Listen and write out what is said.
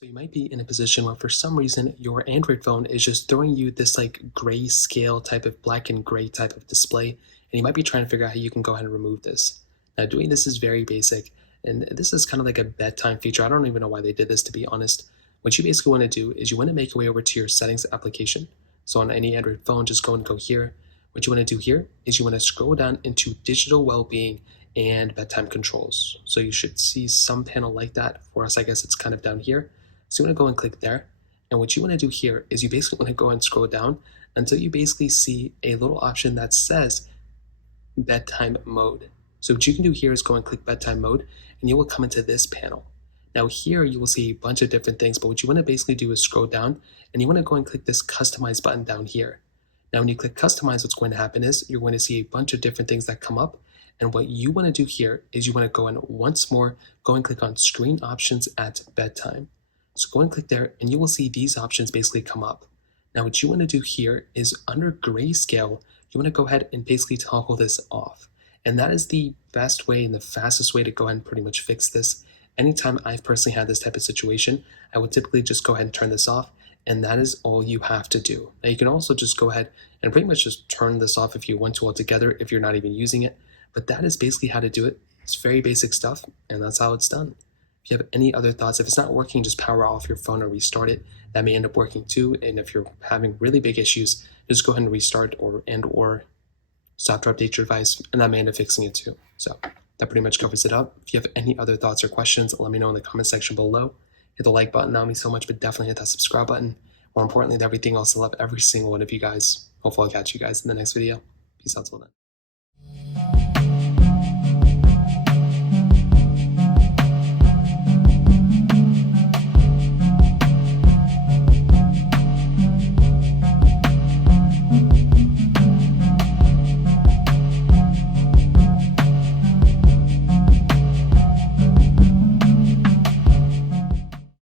So you might be in a position where for some reason your Android phone is just throwing you this like grayscale type of black and gray type of display, and you might be trying to figure out how you can go ahead and remove this. Now doing this is very basic, and this is kind of like a bedtime feature. I don't even know why they did this, to be honest. What you basically want to do is you want to make your way over to your settings application. So on any Android phone, just go here. What you want to do here is you want to scroll down into digital well-being and bedtime controls. So you should see some panel like that. For us, I guess it's kind of down here. So you want to go and click there. And what you want to do here is you basically want to go and scroll down until you basically see a little option that says bedtime mode. So what you can do here is go and click bedtime mode, and you will come into this panel. Now here you will see a bunch of different things, but what you want to basically do is scroll down, and you want to go and click this customize button down here. Now when you click customize, what's going to happen is you're going to see a bunch of different things that come up, and what you want to do here is you want to go and once more go and click on screen options at bedtime. So go and click there, and you will see these options basically come up. Now what you want to do here is under grayscale, you want to go ahead and basically toggle this off. And that is the best way and the fastest way to go ahead and pretty much fix this. Anytime I've personally had this type of situation, I would typically just go ahead and turn this off, and that is all you have to do. Now you can also just go ahead and pretty much just turn this off if you want to altogether if you're not even using it, but that is basically how to do it. It's very basic stuff, and that's how it's done. If you have any other thoughts, if it's not working, just power off your phone or restart it. That may end up working too, and if you're having really big issues, just go ahead and restart or software update your device, and that may end up fixing it too. So that pretty much covers it up. If you have any other thoughts or questions, let me know in the comment section below. Hit the like button, that would mean so much, but definitely hit that subscribe button. More importantly than everything else, I love every single one of you guys. Hopefully I'll catch you guys in the next video. Peace out till then.